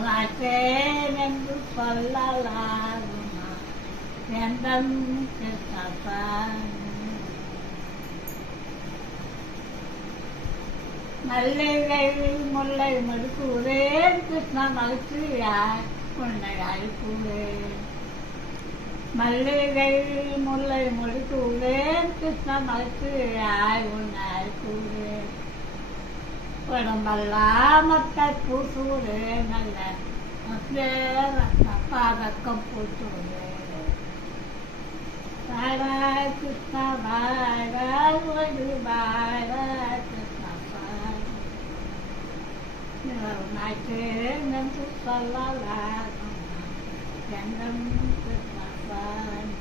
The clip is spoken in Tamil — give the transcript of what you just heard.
மாட்டேன் என்று சொல்லலாகுமா எந்தன் கிருஷ்ணப்பன். மல்லிகை முல்லை மறுக்குவேன் கிருஷ்ணா மறுக்கிறியாய் உன்னை அழுக்குவேன். மல்லிகை முல்லை மறுக்குவேன் கிருஷ்ணா மறுக்கிறியாய் உன்னை அழுக்குவேன். உடம்பெல்லாம் மொட்டை பூசுவேன் நல்ல பாதக்கம் பூசுவேன். பாய் கிருஷ்ணா பாய் பாய் கிருஷ்ணா பாய். மாட்டேன் என்று சொல்லலாம் எந்தன் கிருஷ்ணா பாய்.